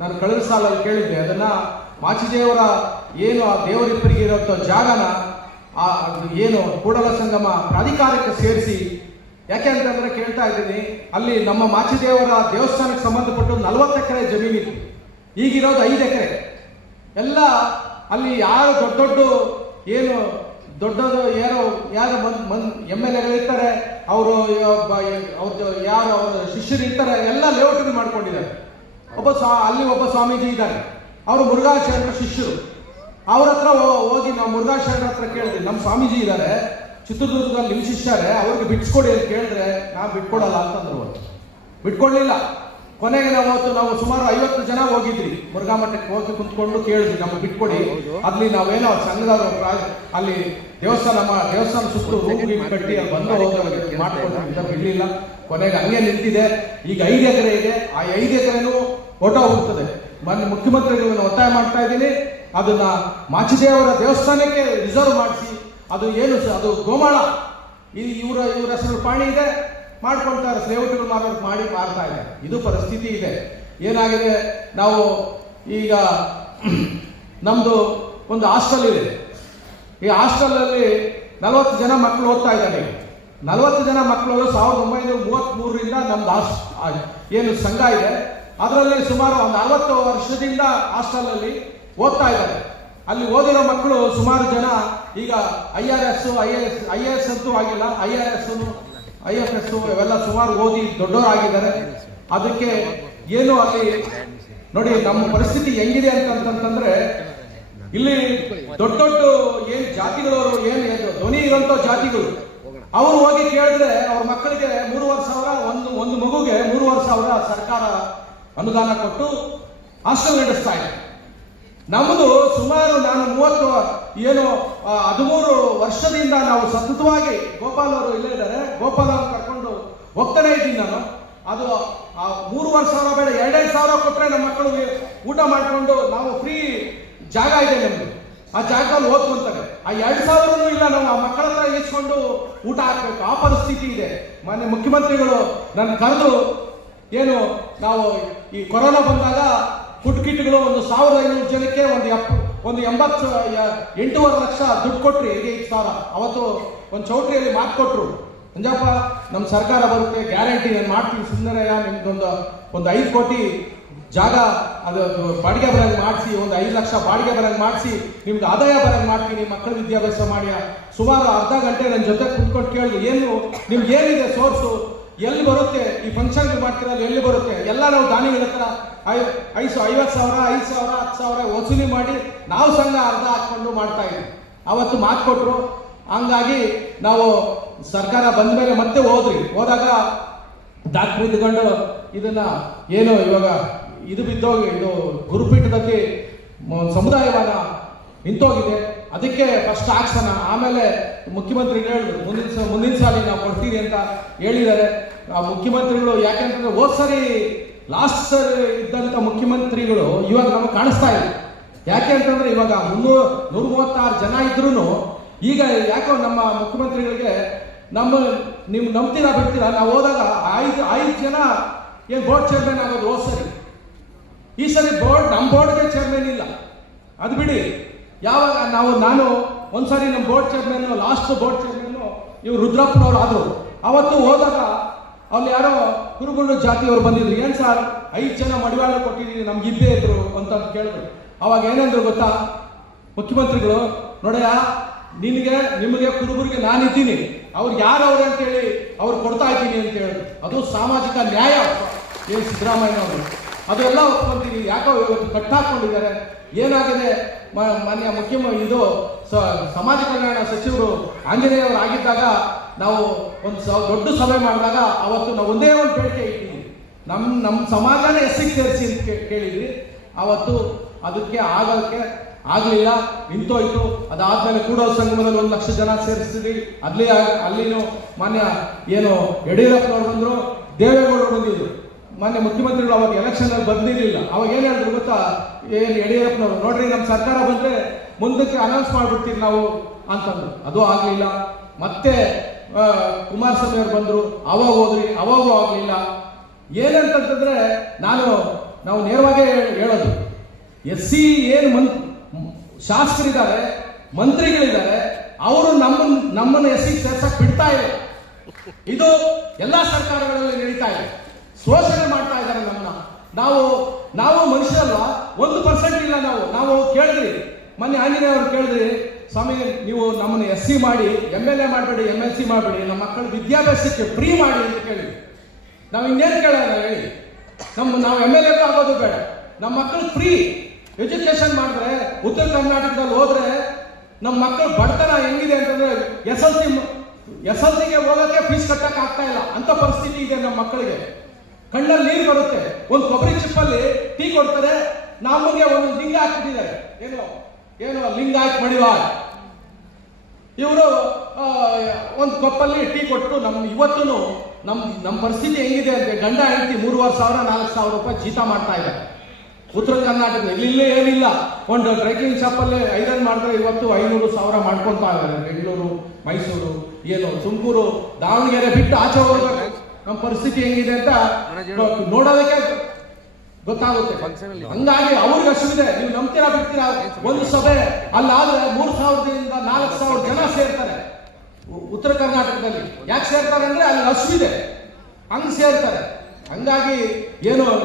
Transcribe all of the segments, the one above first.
ನಾನು ಕಳೆದ ಸಾಲಲ್ಲಿ ಕೇಳಿದ್ದೆ, ಅದನ್ನ ಮಾಚಿದೇವರ ಏನು ಆ ದೇವರಿಬ್ಬರಿಗೆ ಇರುವಂಥ ಜಾಗನ ಏನು ಕೂಡಲ ಸಂಗಮ ಪ್ರಾಧಿಕಾರಕ್ಕೆ ಸೇರಿಸಿ, ಯಾಕೆ ಅಂತಂದ್ರೆ ಕೇಳ್ತಾ ಇದ್ದೀನಿ, ಅಲ್ಲಿ ನಮ್ಮ ಮಾಚಿದೇವರ ದೇವಸ್ಥಾನಕ್ಕೆ ಸಂಬಂಧಪಟ್ಟು 40 ಎಕರೆ ಜಮೀನಿತ್ತು, ಈಗಿರೋದು 5 ಎಕರೆ. ಎಲ್ಲ ಅಲ್ಲಿ ಯಾರು ದೊಡ್ಡ ದೊಡ್ಡ ಏನು ದೊಡ್ಡದು ಯಾರು MLA ಇರ್ತಾರೆ, ಅವರು ಯಾರು ಅವರ ಶಿಷ್ಯರು ಇರ್ತಾರೆ, ಎಲ್ಲ ಲೇಔಟ್ ಮಾಡ್ಕೊಂಡಿದ್ದಾರೆ. ಅಲ್ಲಿ ಒಬ್ಬ ಸ್ವಾಮೀಜಿ ಇದ್ದಾರೆ, ಅವರು ಮುರುಘಾಶರಣರ ಶಿಷ್ಯರು. ಅವ್ರ ಹತ್ರ ಹೋಗಿ ನಾವು ಮುರುಘಾಶರಣರ ಹತ್ರ ಕೇಳಿದ್ವಿ, ನಮ್ಮ ಸ್ವಾಮೀಜಿ ಇದ್ದಾರೆ ಚಿತ್ರದುರ್ಗದಲ್ಲಿ, ನಿಮ್ಮ ಶಿಷ್ಯರೇ, ಅವ್ರಿಗೆ ಬಿಟ್ಸ್ಕೊಡಿ ಅಂತ ಕೇಳಿದ್ರೆ ನಾವು ಬಿಟ್ಕೊಡಲ್ಲ ಅಂತಂದ್ರು. ಬಿಟ್ಕೊಡ್ಲಿಲ್ಲ. ಕೊನೆಗೆ ನಾವು ಸುಮಾರು 50 ಜನ ಹೋಗಿದ್ರಿ ಮುರುಘಾ ಮಠಕ್ಕೆ, ಹೋಗಿ ಕುಂತ್ಕೊಂಡು ಕೇಳಿದ್ವಿ ನಮ್ಗೆ ಬಿಟ್ಕೊಡಿ. ಅಲ್ಲಿ ನಾವೇನೋ ಸಂಘದವರು ಅಲ್ಲಿ ದೇವಸ್ಥಾನ ಸುತ್ತಲೂ ರೂಮ್ ಕಟ್ಟಿ ಅಲ್ಲಿ ಬಂದು ಹೋಗೋರಿಗೆ ಮಾಡ್ಕೊಂಡು ಬಿಡ್ಲಿಲ್ಲ. ಕೊನೆಗೆ ಹಂಗೆ ನಿಂತಿದೆ. ಈಗ 5 ಎಕರೆ ಇದೆ, ಆ 5 ಎಕರೆನೂ ಓಟೋ ಹೋಗ್ತದೆ. ಮೊನ್ನೆ ಮುಖ್ಯಮಂತ್ರಿಗಳನ್ನ ಒತ್ತಾಯ ಮಾಡ್ತಾ ಇದ್ದೀನಿ, ಅದನ್ನ ಮಾಚಿದೇವರ ದೇವಸ್ಥಾನಕ್ಕೆ ರಿಸರ್ವ್ ಮಾಡಿಸಿ, ಅದು ಏನು ಅದು ಗೋಮಾಳ, ಇವರ ಹೆಸರು ಪಾಣಿ ಇದೆ, ಮಾಡ್ಕೊಳ್ತಾರೆ, ಲೇಔಟ್ಗಳು ಮಾಡಿ ಮಾರ್ತಾ ಇದೆ. ಇದು ಪರಿಸ್ಥಿತಿ ಇದೆ. ಏನಾಗಿದೆ, ನಾವು ಈಗ ನಮ್ದು ಒಂದು ಹಾಸ್ಟೆಲ್ ಇದೆ. ಈ ಹಾಸ್ಟೆಲಲ್ಲಿ 40 ಜನ ಮಕ್ಕಳು ಓದ್ತಾ ಇದ್ದಾರೆ. 40 ಜನ ಮಕ್ಕಳು 1933ರಿಂದ ನಮ್ದು ಏನು ಸಂಘ ಇದೆ, ಅದರಲ್ಲಿ ಸುಮಾರು ಒಂದು 40 ವರ್ಷದಿಂದ ಹಾಸ್ಟೆಲಲ್ಲಿ ಓದ್ತಾ ಇದ್ದಾರೆ. ಅಲ್ಲಿ ಓದಿರೋ ಮಕ್ಕಳು ಸುಮಾರು ಜನ ಈಗ IRS IAS ಅಂತೂ ಆಗಿಲ್ಲ, IFS ಇವೆಲ್ಲ ಸುಮಾರು ಓದಿ ದೊಡ್ಡವರಾಗಿದ್ದಾರೆ. ಅದಕ್ಕೆ ಏನು ಅಲ್ಲಿ ನೋಡಿ ನಮ್ಮ ಪರಿಸ್ಥಿತಿ ಹೆಂಗಿದೆ ಅಂತಂದ್ರೆ, ಇಲ್ಲಿ ದೊಡ್ಡ ದೊಡ್ಡ ಏನ್ ಜಾತಿಗಳವರು ಏನ್ ಧ್ವನಿ ಇರುವಂತ ಜಾತಿಗಳು ಅವರು ಹೋಗಿ ಕೇಳಿದ್ರೆ ಅವ್ರ ಮಕ್ಕಳಿಗೆ 3,500 ಒಂದು ಮಗುಗೆ 3,500 ಸರ್ಕಾರ ಅನುದಾನ ಕೊಟ್ಟು ಹಾಸ್ಟೆಲ್ ನಡೆಸ್ತಾ ಇದೆ. ನಮ್ಮದು ಸುಮಾರು ನಾನು 13 ವರ್ಷದಿಂದ ನಾವು ಸತತವಾಗಿ, ಗೋಪಾಲ್ ಅವರು ಇಲ್ಲೇ ಇದ್ದಾರೆ, ಗೋಪಾಲ್ ಅವರು ಕರ್ಕೊಂಡು ಹೋಗ್ತಾನೆ ಇದ್ದೀನಿ ನಾನು. ಅದು 3,500 ಬೇಡ, 2,000 ಕೊಟ್ಟರೆ ನಮ್ಮ ಮಕ್ಕಳು ಊಟ ಮಾಡ್ಕೊಂಡು ನಾವು ಫ್ರೀ ಜಾಗ ಇದೆ ನಮ್ಗೆ, ಆ ಜಾಗದಲ್ಲಿ ಓದ್ಕೊಂತಾರೆ. ಆ 2,000 ಇಲ್ಲ, ನಾವು ಆ ಮಕ್ಕಳ ಹತ್ರ ಇಸ್ಕೊಂಡು ಊಟ ಹಾಕ್ಬೇಕು, ಆ ಪರಿಸ್ಥಿತಿ ಇದೆ. ಮೊನ್ನೆ ಮುಖ್ಯಮಂತ್ರಿಗಳು ನನ್ನ ಕರೆದು ಏನು ನಾವು ಈ ಕೊರೋನಾ ಬಂದಾಗ ಫುಡ್ ಕಿಟ್ಗಳು 1,500 ಜನಕ್ಕೆ ಒಂದು 8.5 ಲಕ್ಷ ದುಡ್ಡು ಕೊಟ್ರಿ, 5,000. ಅವತ್ತು ಒಂದು ಚೌಟ್ರಿಯಲ್ಲಿ ಮಾತು ಕೊಟ್ರು, ಅಂಜಪ್ಪ ನಮ್ಮ ಸರ್ಕಾರ ಬರುತ್ತೆ ಗ್ಯಾರಂಟಿ ನಾನು ಮಾಡ್ತೀನಿ, ಸುಂದರಯ್ಯ ನಿಮ್ದೊಂದು 5 ಕೋಟಿ ಜಾಗ ಅದು ಬಾಡಿಗೆ ಬರಂಗ್ ಮಾಡಿಸಿ, ಒಂದು 5 ಲಕ್ಷ ಬಾಡಿಗೆ ಬರಂಗ್ ಮಾಡಿಸಿ, ನಿಮ್ಗೆ ಆದಾಯ ಬರಂಗ್ ಮಾಡ್ತೀನಿ, ಮಕ್ಕಳ ವಿದ್ಯಾಭ್ಯಾಸ ಮಾಡಿ. ಸುಮಾರು ಅರ್ಧ ಗಂಟೆ ನನ್ನ ಜೊತೆ ಕುತ್ಕೊಂಡು ಕೇಳಿದ್ರು, ನಿಮ್ಗೆ ಏನಿದೆ ಸೋರ್ಸು, ಎಲ್ಲಿ ಬರುತ್ತೆ ಈ ಫಂಕ್ಷನ್ ಮಾಡ್ತಿರೋದು, ಎಲ್ಲಿ ಬರುತ್ತೆ? ಎಲ್ಲ ನಾವು ದಾನಿಗಳ ಹತ್ರ 50,000 5,000 10,000 ವಸೂಲಿ ಮಾಡಿ ನಾವು ಸಂಘ ಅರ್ಧ ಹಾಕೊಂಡು ಮಾಡ್ತಾ ಇದ್ವಿ. ಅವತ್ತು ಮಾತು ಕೊಟ್ರು. ಹಂಗಾಗಿ ನಾವು ಸರ್ಕಾರ ಬಂದ ಮೇಲೆ ಮತ್ತೆ ಹೋದಾಗ ಡಾಕ್ಟರ್ ಇದ್ಕೊಂಡು ಇದನ್ನ ಏನು ಇವಾಗ ಇದು ಬಿದ್ದೋಗಿ, ಇದು ಗುರುಪೀಠದಲ್ಲಿ ಸಮುದಾಯವಾದ ನಿಂತೋಗಿದೆ, ಅದಕ್ಕೆ ಫಸ್ಟ್ ಹಾಕ್ಸೋಣ, ಆಮೇಲೆ ಮುಖ್ಯಮಂತ್ರಿಗಳು ಹೇಳಿದ್ರು ಮುಂದಿನ ಸಾಲ ನಾವು ಕೊಡ್ತೀವಿ ಅಂತ ಹೇಳಿದ್ದಾರೆ. ಆ ಮುಖ್ಯಮಂತ್ರಿಗಳು ಯಾಕೆಂತಂದ್ರೆ ಸರಿ ಲಾಸ್ಟ್ ಸರಿ ಇದ್ದಂತ ಮುಖ್ಯಮಂತ್ರಿಗಳು ಇವಾಗ ನಮಗೆ ಕಾಣಿಸ್ತಾ ಇಲ್ಲ. ಯಾಕೆ ಅಂತಂದ್ರೆ ಇವಾಗ 136 ಜನ ಇದ್ರು ಈಗ ಯಾಕೋ ನಮ್ಮ ಮುಖ್ಯಮಂತ್ರಿಗಳಿಗೆ ನೀವು ನಂಬ್ತೀರಾ ಬಿಡ್ತೀರಾ, ನಾವು ಹೋದಾಗ 5 ಜನ ಏನ್ ಬೋರ್ಡ್ ಚೇರ್ಮನ್ ಆಗೋದು ಸರಿ. ಈ ಸರಿ ನಮ್ಮ ಬೋರ್ಡ್ಗೆ ಚೇರ್ಮನ್ ಇಲ್ಲ, ಅದು ಬಿಡಿ. ಯಾವಾಗ ನಾನು ಒಂದ್ಸರಿ ನಮ್ಮ board chairman, last board chairman ಇವ್ರು ರುದ್ರಪ್ಪನವ್ರು ಆದ್ರು. ಅವತ್ತು ಹೋದಾಗ ಅಲ್ಲಿ ಯಾರೋ ಕುರುಬುಂಡು ಜಾತಿಯವರು ಬಂದಿದ್ರು, ಏನ್ ಸರ್ 5 ಜನ ಮಡಿವಾಳ ಕೊಟ್ಟಿದ್ದೀರಿ, ನಮ್ಗೆ ಇದ್ದೇ ಇದ್ರು ಅಂತ ಕೇಳಿದ್ರು. ಅವಾಗ ಏನಂದ್ರು ಗೊತ್ತಾ ಮುಖ್ಯಮಂತ್ರಿಗಳು, ನೋಡಯ್ಯ ನಿಮಗೆ ಕುರುಬರಿಗೆ ನಾನಿದ್ದೀನಿ, ಅವ್ರಿಗೆ ಯಾರವ್ರೆ ಅಂತೇಳಿ ಅವ್ರು ಕೊಡ್ತಾ ಇದ್ದೀನಿ ಅಂತ ಹೇಳಿದ್ರು. ಅದು ಸಾಮಾಜಿಕ ನ್ಯಾಯ ಏನು ಸಿದ್ದರಾಮಯ್ಯ ಅವರು ಅದು ಎಲ್ಲ ಒಪ್ಕೊಂತೀವಿ. ಯಾಕೋ ಇವತ್ತು ಕಟ್ಟಾಕೊಂಡಿದ್ದಾರೆ. ಏನಾಗಿದೆ, ಮಾನ್ಯ ಇದು ಸಮಾಜ ಕಲ್ಯಾಣ ಸಚಿವರು ಆಂಜನೇಯವರು ಆಗಿದ್ದಾಗ ನಾವು ಒಂದು ದೊಡ್ಡ ಸಭೆ ಮಾಡಿದಾಗ ಅವತ್ತು ನಾವು ಒಂದೇ ಒಂದು ಬೇಡಿಕೆ ಇಟ್ಟಿದ್ವಿ, ನಮ್ಮ ಸಮಾಜನೇ ಎಸ್ಸಿಗೆ ಸೇರಿಸಿ ಅಂತ ಕೇಳಿದ್ವಿ. ಅವತ್ತು ಅದಕ್ಕೆ ಆಗಲಿಲ್ಲ, ನಿಂತೋಯ್ತು. ಅದಾದ್ಮೇಲೆ ಕೂಡೋ ಸಂಗಮದಲ್ಲಿ 1 ಲಕ್ಷ ಜನ ಸೇರಿಸ್ತಿದ್ವಿ. ಅಲ್ಲಿನೂ ಮಾನ್ಯ ಏನು ಯಡಿಯೂರಪ್ಪನವ್ರು ಬಂದ್ರು, ದೇವೇಗೌಡರು ಬಂದಿದ್ರು. ಮಾನ್ಯ ಮುಖ್ಯಮಂತ್ರಿಗಳು ಅವಾಗ ಎಲೆಕ್ಷನ್ ಅಲ್ಲಿ ಬಂದಿರಲಿಲ್ಲ. ಅವಾಗ ಏನ್ ಹೇಳಿದ್ರು ಗೊತ್ತಾ, ಏನು ಯಡಿಯೂರಪ್ಪನವರು, ನೋಡ್ರಿ ನಮ್ಮ ಸರ್ಕಾರ ಬಂದ್ರೆ ಮುಂದಕ್ಕೆ ಅನೌನ್ಸ್ ಮಾಡ್ಬಿಡ್ತೀವಿ ನಾವು ಅಂತಂದ್ರು. ಅದು ಆಗ್ಲಿಲ್ಲ. ಮತ್ತೆ ಕುಮಾರಸ್ವಾಮಿ ಅವರು ಬಂದ್ರು, ಅವಾಗ ಹೋದ್ರಿ, ಅವಾಗೂ ಆಗ್ಲಿಲ್ಲ. ಏನಂತಂದ್ರೆ ನಾನು ನಾವು ನೇರವಾಗಿ ಹೇಳೋದು, SC ಏನು ಶಾಸಕರಿದ್ದಾರೆ, ಮಂತ್ರಿಗಳಿದ್ದಾರೆ, ಅವರು ನಮ್ಮನ್ನು SC ಸೇರ್ಸಕ್ ಬಿಡ್ತಾ ಇಲ್ಲ. ಇದು ಎಲ್ಲಾ ಸರ್ಕಾರಗಳಲ್ಲಿ ನಡೀತಾ ಇದೆ. ಶೋಷಣೆ ಮಾಡ್ತಾ ಇದ್ದಾರೆ ನಮ್ಮನ್ನ. ನಾವು ಮನುಷ್ಯರಲ್ವಾ? 1% ಇಲ್ಲ. ನಾವು ಕೇಳಿದ್ರಿ, ಮೊನ್ನೆ ಆಂಜನೇಯ ಅವರು ಕೇಳಿದ್ರಿ, ಸ್ವಾಮಿ ನೀವು ನಮ್ಮನ್ನು SC ಮಾಡಿ, MLA ಮಾಡಬೇಡಿ, MLC ಮಾಡಬೇಡಿ, ನಮ್ಮ ಮಕ್ಕಳ ವಿದ್ಯಾಭ್ಯಾಸಕ್ಕೆ ಫ್ರೀ ಮಾಡಿ ಅಂತ ಕೇಳಿದ್ವಿ. ನಾವು ಇನ್ನೇನು ಕೇಳೋಣ ಹೇಳಿ? ನಾವು MLA ಆಗೋದು ಬೇಡ, ನಮ್ಮ ಮಕ್ಕಳು ಫ್ರೀ ಎಜುಕೇಶನ್ ಮಾಡಿದ್ರೆ, ಉತ್ತರ ಕರ್ನಾಟಕದಲ್ಲಿ ಹೋದ್ರೆ ನಮ್ಮ ಮಕ್ಕಳು ಬಡತನ ಹೆಂಗಿದೆ ಅಂತಂದ್ರೆ SLCಗೆ ಹೋಗಕ್ಕೆ ಫೀಸ್ ಕಟ್ಟಕ್ ಆಗ್ತಾ ಇಲ್ಲ ಅಂತ ಪರಿಸ್ಥಿತಿ ಇದೆ. ನಮ್ಮ ಮಕ್ಕಳಿಗೆ ಕಣ್ಣಲ್ಲಿ ನೀರು ಬರುತ್ತೆ. ಒಂದು ಕೊಬ್ಬರಿ ಚಿಪ್ಪಲ್ಲಿ ಟೀ ಕೊಡ್ತಾರೆ, ನಮಗೆ ಒಂದು ಲಿಂಗ ಹಾಕ್ಬಿಟ್ಟಿದ್ದಾರೆ, ಏನೋ ಲಿಂಗ ಹಾಕಿ ಮಡಿವ. ಇವರು ಒಂದು ಕಪ್ಪಲ್ಲಿ ಟೀ ಕೊಟ್ಟು ಇವತ್ತು ನಮ್ಮ ಪರಿಸ್ಥಿತಿ ಹೆಂಗಿದೆ ಅಂದ್ರೆ, ಗಂಡ ಹೆಂಡತಿ 3,500 4,000 ರೂಪಾಯಿ ಜೀತ ಮಾಡ್ತಾ ಇದೆ ಉತ್ತರ ಕರ್ನಾಟಕದಲ್ಲಿ. ಇಲ್ಲಿ ಏನಿಲ್ಲ, ಒಂದು ಡ್ರೈಕ್ಲಿಂಗ್ ಶಾಪಲ್ಲಿ ಐರನ್ ಮಾಡಿದ್ರೆ ಇವತ್ತು 500,000 ಮಾಡ್ಕೊಂತಾ ಇದ್ದಾರೆ. ಬೆಂಗಳೂರು, ಮೈಸೂರು, ತುಮಕೂರು, ದಾವಣಗೆರೆ ಬಿಟ್ಟು ಆಚೆ ಹೋಗ್ಬೇಕು. ನಮ್ಮ ಪರಿಸ್ಥಿತಿ ಹೆಂಗಿದೆ ಅಂತ ನೋಡೋದಕ್ಕೆ ಗೊತ್ತಾಗುತ್ತೆ. ಹಂಗಾಗಿ ಅವ್ರಿಗೆ ಹಸುವಿದೆ. ನೀವು ನಂಬ್ತೀರಾ ಬಿಡ್ತೀರಾ? ಒಂದು ಸಭೆ ಅಲ್ಲಾದ್ರೆ 3,000ದಿಂದ 4,000 ಜನ ಸೇರ್ತಾರೆ ಉತ್ತರ ಕರ್ನಾಟಕದಲ್ಲಿ. ಯಾಕೆ ಸೇರ್ತಾರೆ ಅಂದ್ರೆ ಅಲ್ಲಿ ಹಸುವಿದೆ, ಹಂಗ್ ಸೇರ್ತಾರೆ. ಹಂಗಾಗಿ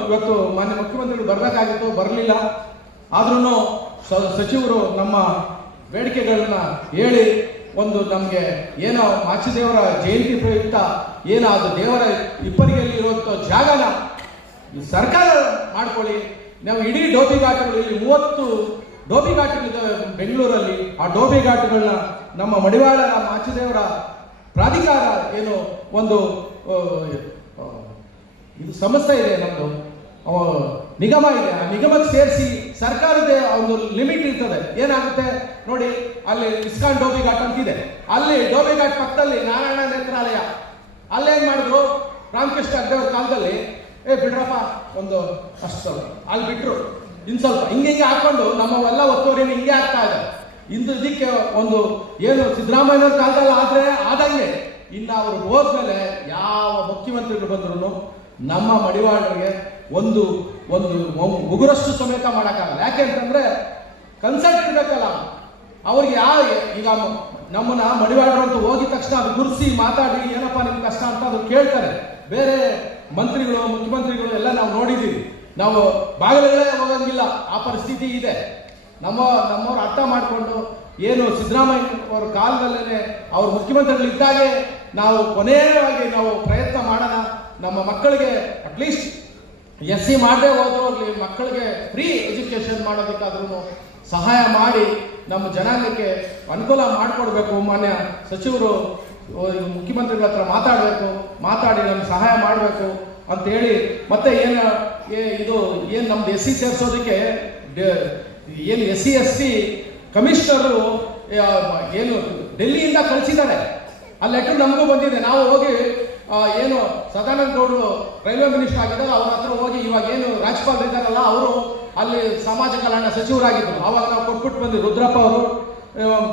ಇವತ್ತು ಮಾನ್ಯ ಮುಖ್ಯಮಂತ್ರಿಗಳು ಬರ್ಬೇಕಾಗಿತ್ತು, ಬರಲಿಲ್ಲ. ಆದ್ರೂ ಸಚಿವರು ನಮ್ಮ ಬೇಡಿಕೆಗಳನ್ನ ಹೇಳಿ ನಮ್ಗೆ ಮಾಚಿದೇವರ ಜಯಂತಿ ಪ್ರಯುಕ್ತ ಅದು ದೇವರ ಇಪ್ಪರಿಗೆಯಲ್ಲಿ ಇರುವಂತ ಜಾಗನ ಸರ್ಕಾರ ಮಾಡ್ಕೊಳ್ಳಿ. ನಾವು ಇಡೀ ಡೋಬಿ ಘಾಟ್ಗಳು, ಇಲ್ಲಿ 30 ಡೋಬಿ ಘಾಟ್ಗಳಿದ್ದಾವೆ ಬೆಂಗಳೂರಲ್ಲಿ. ಆ ಡೋಬಿ ಘಾಟ್ಗಳನ್ನ ನಮ್ಮ ಮಡಿವಾಳ ಮಾಚಿದೇವರ ಪ್ರಾಧಿಕಾರ ಒಂದು ಇದು ಸಂಸ್ಥೆ ಇದೆ, ನಮ್ದು ನಿಗಮ ಇದೆ. ಆ ನಿಗಮಕ್ಕೆ ಸೇರಿಸಿ ಸರ್ಕಾರದ ಒಂದು ಲಿಮಿಟ್ ಇರ್ತದೆ. ಏನಾಗುತ್ತೆ ನೋಡಿ, ಅಲ್ಲಿ ಇಸ್ಕಾನ್ ಡೋಬಿ ಘಾಟ್ ಅಂತಿದೆ, ಅಲ್ಲಿ ಡೋಬಿ ಘಾಟ್ ಪಕ್ಕದಲ್ಲಿ ನಾರಾಯಣ ನೇತ್ರಾಲಯ. ಅಲ್ಲೇನ್ ಮಾಡಿದ್ರು, ರಾಮಕೃಷ್ಣ ಅಡ್ಡವ್ರ ಕಾಲದಲ್ಲಿ ಬಿಡ್ರಪ್ಪ ಒಂದು ಅಷ್ಟು ಅಲ್ಲಿ ಬಿಟ್ರು, ಇನ್ ಸ್ವಲ್ಪ ಹಿಂಗೆ ಹಾಕೊಂಡು ನಮ್ಮವೆಲ್ಲ ಒತ್ತುವರಿನ ಹಿಂಗೆ ಆಗ್ತಾ ಇದೆ. ಇದಕ್ಕೆ ಸಿದ್ದರಾಮಯ್ಯವ್ರ ಕಾಲದಲ್ಲಿ ಆದಂಗೆ ಇನ್ನು ಅವರು ಹೋದ್ಮೇಲೆ ಯಾವ ಮುಖ್ಯಮಂತ್ರಿಗಳು ಬಂದ್ರು ನಮ್ಮ ಮಡಿವಾಳರಿಗೆ ಒಂದು ಉಗುರಷ್ಟು ಸಮೇತ ಮಾಡೋಕ್ಕಾಗಲ್ಲ. ಯಾಕೆ ಅಂತಂದ್ರೆ ಕನ್ಸಲ್ಟ್ ಇರ್ಬೇಕಲ್ಲ ಅವ್ರಿಗೆ. ಈಗ ನಮ್ಮನ್ನ ಮಡಿವಾಳರು ಅಂತ ಹೋಗಿದ ತಕ್ಷಣ ಅದು ಗುರುಸಿ ಮಾತಾಡಿ ಏನಪ್ಪಾ ನಿಮ್ ಕಷ್ಟ ಅಂತ ಅದು ಕೇಳ್ತಾರೆ. ಬೇರೆ ಮಂತ್ರಿಗಳು, ಮುಖ್ಯಮಂತ್ರಿಗಳು ಎಲ್ಲ ನಾವು ನೋಡಿದ್ದೀವಿ. ನಾವು ಬಾಗಿಲುಗಳೇ ಹೋಗಂಗಿಲ್ಲ, ಆ ಪರಿಸ್ಥಿತಿ ಇದೆ. ನಮ್ಮವ್ರು ಅರ್ಥ ಮಾಡಿಕೊಂಡು ಸಿದ್ದರಾಮಯ್ಯ ಅವರ ಕಾಲದಲ್ಲೇ ಅವ್ರ ಮುಖ್ಯಮಂತ್ರಿಗಳು ಇದ್ದಾಗೆ ನಾವು ಕೊನೆಯವಾಗಿ ನಾವು ಪ್ರಯತ್ನ ಮಾಡೋಣ. ನಮ್ಮ ಮಕ್ಕಳಿಗೆ ಅಟ್ಲೀಸ್ಟ್ SC ಮಾಡದೆ ಹೋದ್ರೂ ಮಕ್ಕಳಿಗೆ ಫ್ರೀ ಎಜುಕೇಶನ್ ಮಾಡೋದಕ್ಕಾದ್ರೂ ಸಹಾಯ ಮಾಡಿ ನಮ್ಮ ಜನಾಂಗಕ್ಕೆ ಅನುಕೂಲ ಮಾಡಿಕೊಡ್ಬೇಕು. ಮಾನ್ಯ ಸಚಿವರು ಮುಖ್ಯಮಂತ್ರಿಗಳ ಹತ್ರ ಮಾತಾಡಿ ನಮ್ಗೆ ಸಹಾಯ ಮಾಡಬೇಕು ಅಂತ ಹೇಳಿ, ಮತ್ತೆ ನಮ್ದು SC ಸೇರಿಸೋದಕ್ಕೆ SC ST ಕಮಿಷನರು ಡೆಲ್ಲಿಯಿಂದ ಕಳಿಸಿದ್ದಾರೆ. ಆ ಲೆಟರ್ ನಮಗೂ ಬಂದಿದೆ. ನಾವು ಹೋಗಿ ಸದಾನಂದ ಗೌಡರು ರೈಲ್ವೆ ಮಿನಿಸ್ಟರ್ ಆಗಿದ್ದಾರೆ, ಅವ್ರ ಹತ್ರ ಹೋಗಿ ಇವಾಗ ರಾಜ್ಯಪಾಲರು ಇದ್ದಾರಲ್ಲ, ಅವರು ಅಲ್ಲಿ ಸಮಾಜ ಕಲ್ಯಾಣ ಸಚಿವರಾಗಿದ್ದರು. ಆವಾಗ ನಾವು ಕೊಟ್ಬಿಟ್ಟು ಬಂದಿದ್ವಿ. ರುದ್ರಪ್ಪ ಅವರು,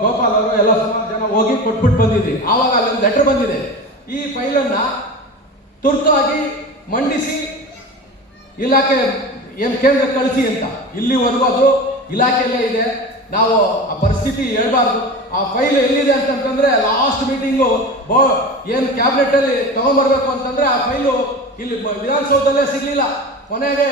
ಗೋಪಾಲ್ ಅವರು ಎಲ್ಲ ಸುಮಾರು ಜನ ಹೋಗಿ ಕೊಟ್ಬಿಟ್ಟು ಬಂದಿದ್ವಿ. ಆವಾಗ ಅಲ್ಲಿ ಒಂದು ಲೆಟರ್ ಬಂದಿದೆ. ಈ ಫೈಲನ್ನ ತುರ್ತಾಗಿ ಮಂಡಿಸಿ ಇಲಾಖೆ ಕೇಂದ್ರ ಕಳಿಸಿ ಅಂತ. ಇಲ್ಲಿವರೆಗೂ ಅದು ಇಲಾಖೆಯಲ್ಲೇ ಇದೆ. ನಾವು ಆ ಪರಿಸ್ಥಿತಿ ಹೇಳ್ಬಾರ್ದು. ಆ ಫೈಲ್ ಎಲ್ಲಿದೆ ಅಂತಂದ್ರೆ ಲಾಸ್ಟ್ ಮೀಟಿಂಗು ಕ್ಯಾಬಿನೆಟ್ ಅಲ್ಲಿ ತಗೊಂಡ್ಬರ್ಬೇಕು ಅಂತಂದ್ರೆ ಆ ಫೈಲು ಇಲ್ಲಿ ವಿಧಾನಸೌಧದಲ್ಲೇ ಸಿಗ್ಲಿಲ್ಲ. ಕೊನೆಗೆ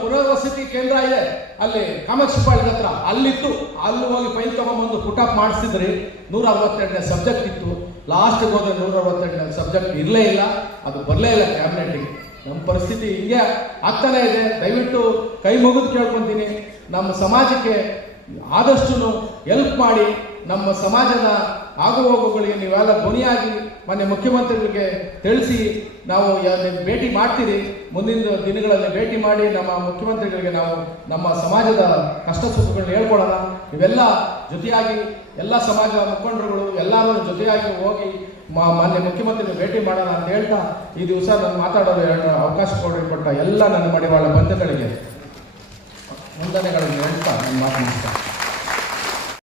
ಪುನರ್ವಸತಿ ಕೇಂದ್ರ ಇದೆ ಅಲ್ಲಿ ಕಾಮಾಕ್ಷಿಪಾಳ್ಯದ ಹತ್ರ, ಅಲ್ಲಿತ್ತು. ಅಲ್ಲಿ ಹೋಗಿ ಫೈಲ್ ತಗೊಂಡ್ಬಂದು ಪುಟಪ್ ಮಾಡಿಸಿದ್ರಿ. 162ನೇ ಸಬ್ಜೆಕ್ಟ್ ಇತ್ತು. ಲಾಸ್ಟ್ಗೆ ಹೋದ್ರೆ 162ನೇ ಸಬ್ಜೆಕ್ಟ್ ಇರಲೇ ಇಲ್ಲ, ಅದು ಬರಲೇ ಇಲ್ಲ ಕ್ಯಾಬಿನೆಟ್ಗೆ. ನಮ್ಮ ಪರಿಸ್ಥಿತಿ ಹಿಂಗೆ ಆಗ್ತಾನೆ ಇದೆ. ದಯವಿಟ್ಟು ಕೈ ಮುಗಿದು ಕೇಳ್ಕೊಂತೀನಿ, ನಮ್ಮ ಸಮಾಜಕ್ಕೆ ಆದಷ್ಟು ಹೆಲ್ಪ್ ಮಾಡಿ. ನಮ್ಮ ಸಮಾಜದ ಆಗುಹೋಗುಗಳಿಗೆ ನೀವೆಲ್ಲ ಧ್ವನಿಯಾಗಿ ಮಾನ್ಯ ಮುಖ್ಯಮಂತ್ರಿಗಳಿಗೆ ತಿಳಿಸಿ ನಾವು ಭೇಟಿ ಮಾಡ್ತೀರಿ. ಮುಂದಿನ ದಿನಗಳಲ್ಲಿ ಭೇಟಿ ಮಾಡಿ ನಮ್ಮ ಮುಖ್ಯಮಂತ್ರಿಗಳಿಗೆ ನಾವು ನಮ್ಮ ಸಮಾಜದ ಕಷ್ಟ ಸುಖಗಳನ್ನ ಹೇಳ್ಕೊಡೋಣ. ಇವೆಲ್ಲ ಜೊತೆಯಾಗಿ ಎಲ್ಲ ಸಮಾಜದ ಮುಖಂಡರುಗಳು ಎಲ್ಲರೂ ಜೊತೆಯಾಗಿ ಹೋಗಿ ಮಾನ್ಯ ಮುಖ್ಯಮಂತ್ರಿಗಳು ಭೇಟಿ ಮಾಡೋಣ ಅಂತ ಹೇಳ್ತಾ ಈ ದಿವಸ ನಾನು ಮಾತಾಡೋದು ಅವಕಾಶ ಕೊಟ್ಟ ಎಲ್ಲ ನನ್ನ ಮಡಿವಾಳ ಬಂಧುಗಳಿಗೆ ವಂದನೆಗಳನ್ನು ಹೇಳ್ತಾ ನನ್ನ ಮಾತು ಮುಗಿಸ್ತಾ